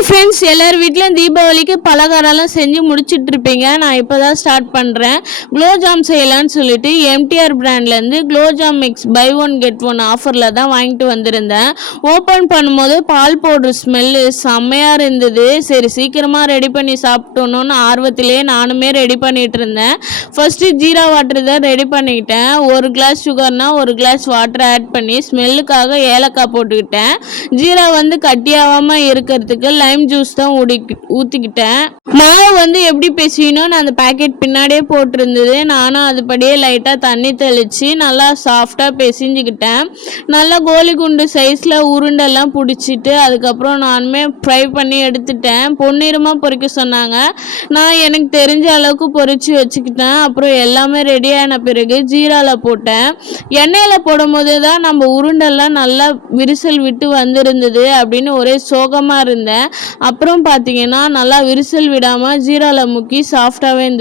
Hi friends, எல்லார் வீட்லையும் தீபாவளிக்கு பலகாரம்லாம் செஞ்சு முடிச்சுட்டு இருப்பீங்க. நான் இப்போ தான் ஸ்டார்ட் பண்ணுறேன். குலோப்ஜாம் செய்யலான்னு சொல்லிட்டு எம்டிஆர் பிராண்ட்லேருந்து குலோப்ஜாம் mix buy one get one ஆஃபரில் தான் வாங்கிட்டு வந்திருந்தேன். ஓப்பன் பண்ணும்போது பால் பவுடர் ஸ்மெல்லு செம்மையாக இருந்தது. சரி, சீக்கிரமாக ரெடி பண்ணி சாப்பிட்டோன்னு ஆர்வத்திலே நானுமே ரெடி பண்ணிகிட்டு இருந்தேன். ஃபஸ்ட்டு ஜீரா வாட்டர் தான் ரெடி பண்ணிக்கிட்டேன். 1 கிளாஸ் சுகர்னால் 1 கிளாஸ் வாட்டர் ஆட் பண்ணி ஸ்மெல்லுக்காக ஏலக்காய் போட்டுக்கிட்டேன். ஜீரா கட்டியாகாமல் இருக்கிறதுக்கு லைம் ஜூஸ் தான் ஊற்றிக்கிட்டேன். மாவு எப்படி பிசையணும்னு அந்த பேக்கெட் பின்னாடியே போட்டிருந்தது. நானும் அதுபடியே லைட்டாக தண்ணி தெளித்து நல்லா சாஃப்டாக பிசைஞ்சிக்கிட்டேன். நல்லா கோலி குண்டு சைஸில் உருண்டெல்லாம் பிடிச்சிட்டு அதுக்கப்புறம் நானுமே ஃப்ரை பண்ணி எடுத்துட்டேன். பொன்னிறமாக பொரிக்க சொன்னாங்க. நான் எனக்கு தெரிஞ்ச அளவுக்கு பொரித்து வச்சுக்கிட்டேன். அப்புறம் எல்லாமே ரெடியான பிறகு ஜீராவில் போட்டேன். எண்ணெயில் போடும் போது தான் நம்ம உருண்டெல்லாம் நல்லா விரிசல் விட்டு வந்திருந்தது அப்படின்னு ஒரே சோகமாக இருந்தேன். அப்புறம் பார்த்தீங்கன்னா நல்லா விரிசல் விடாமல் ஜீராவில் முக்கி சாஃப்டாகவே இருந்தது.